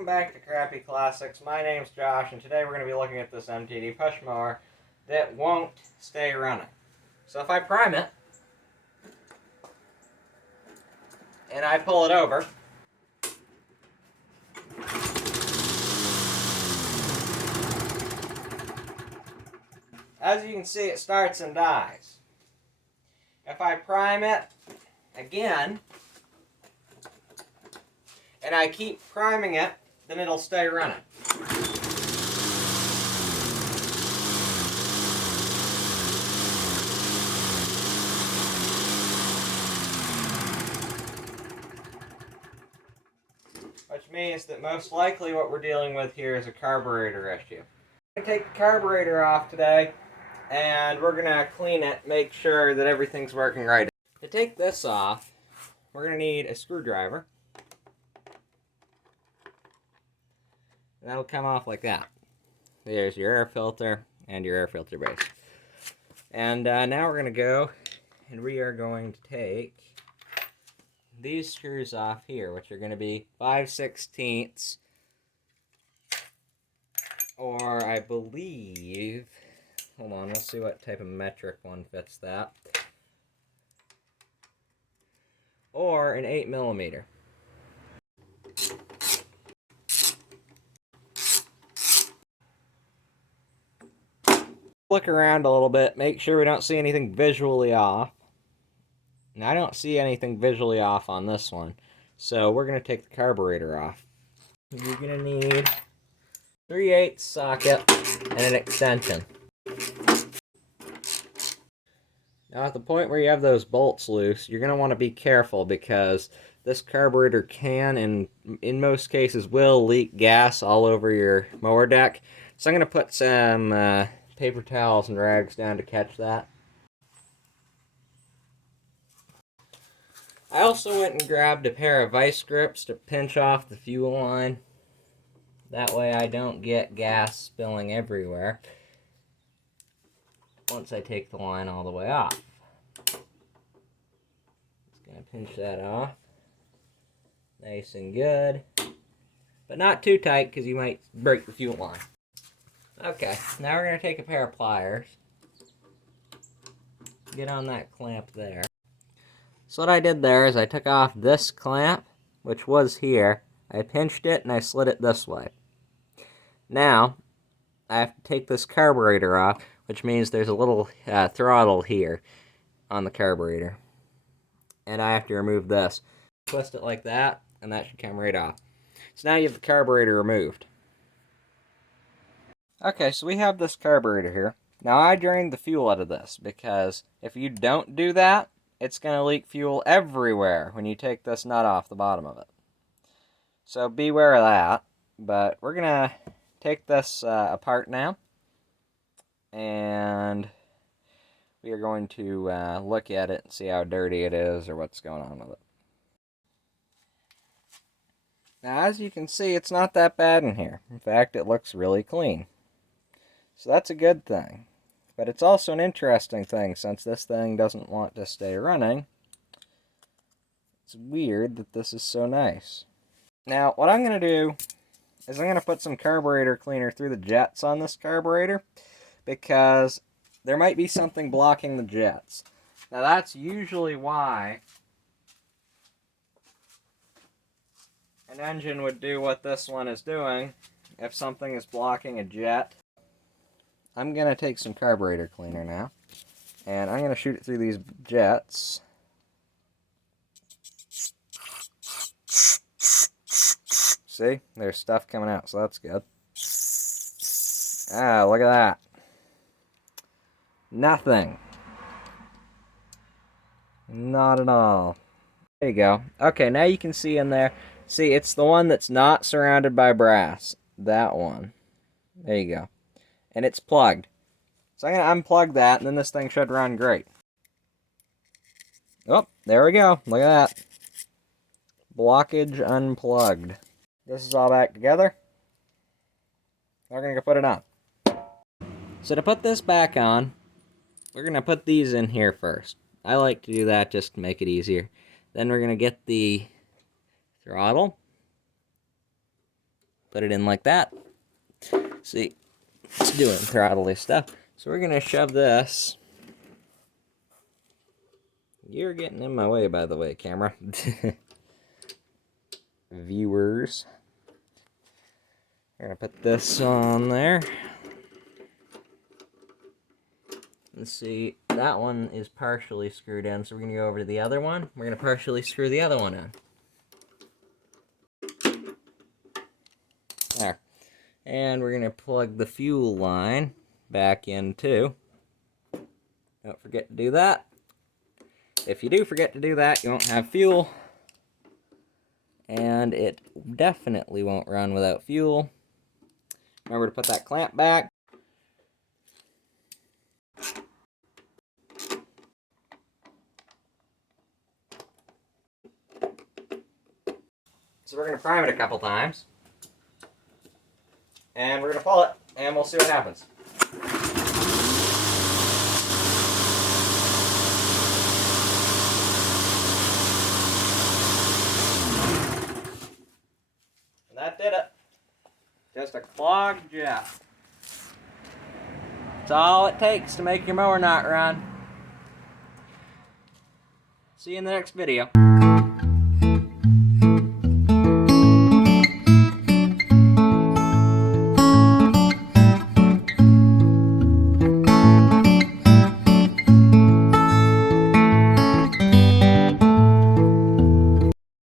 Welcome back to Crappy Classics. My name's Josh, and today we're going to be looking at this MTD push mower that won't stay running. So if I prime it, and I pull it over, as you can see, it starts and dies. If I prime it again, and I keep priming it, then it'll stay running. Which means that most likely what we're dealing with here is a carburetor issue. I'm going to take the carburetor off today, and we're going to clean it, make sure that everything's working right. To take this off, we're going to need a screwdriver. That'll come off like that. There's your air filter and your air filter base. And now we're going to go, and we are going to take these screws off here, which are going to be 5/16, or I believe, hold on, let's see what type of metric one fits that, or an 8mm. Look around a little bit, make sure we don't see anything visually off. And I don't see anything visually off on this one, so we're going to take the carburetor off. You're going to need 3/8 socket and an extension. Now at the point where you have those bolts loose, you're going to want to be careful because this carburetor can, and in most cases will, leak gas all over your mower deck. So I'm going to put some paper towels and rags down to catch that. I also went and grabbed a pair of vice grips to pinch off the fuel line. That way I don't get gas spilling everywhere once I take the line all the way off. Just gonna pinch that off. Nice and good. But not too tight because you might break the fuel line. Okay, now we're gonna take a pair of pliers. Get on that clamp there. So what I did there is I took off this clamp, which was here. I pinched it and I slid it this way. Now, I have to take this carburetor off, which means there's a little throttle here on the carburetor. And I have to remove this. Twist it like that, and that should come right off. So now you have the carburetor removed. Okay, so we have this carburetor here. Now I drained the fuel out of this, because if you don't do that, it's going to leak fuel everywhere when you take this nut off the bottom of it. So beware of that. But we're going to take this apart now. And we are going to look at it and see how dirty it is or what's going on with it. Now as you can see, it's not that bad in here. In fact, it looks really clean. So that's a good thing. But it's also an interesting thing, since this thing doesn't want to stay running. It's weird that this is so nice. Now, what I'm going to do is I'm going to put some carburetor cleaner through the jets on this carburetor, because there might be something blocking the jets. Now, that's usually why an engine would do what this one is doing if something is blocking a jet. I'm going to take some carburetor cleaner now, and I'm going to shoot it through these jets. See? There's stuff coming out, so that's good. Ah, look at that. Nothing. Not at all. There you go. Okay, now you can see in there. See, it's the one that's not surrounded by brass. That one. There you go. And it's plugged. So I'm going to unplug that, and then this thing should run great. Oh, there we go. Look at that. Blockage unplugged. This is all back together. We're going to put it on. So to put this back on, we're going to put these in here first. I like to do that just to make it easier. Then we're going to get the throttle. put it in like that. See, it's doing throttly stuff. So we're going to shove this. You're getting in my way, by the way, camera. Viewers. We're going to put this on there. Let's see, that one is partially screwed in, so we're going to go over to the other one. We're going to partially screw the other one in. There. And we're going to plug the fuel line back in too. Don't forget to do that. If you do forget to do that, you won't have fuel. And it definitely won't run without fuel. Remember to put that clamp back. So we're going to prime it a couple times. And we're going to pull it, and we'll see what happens. And that did it. Just a clogged jet. That's all it takes to make your mower not run. See you in the next video.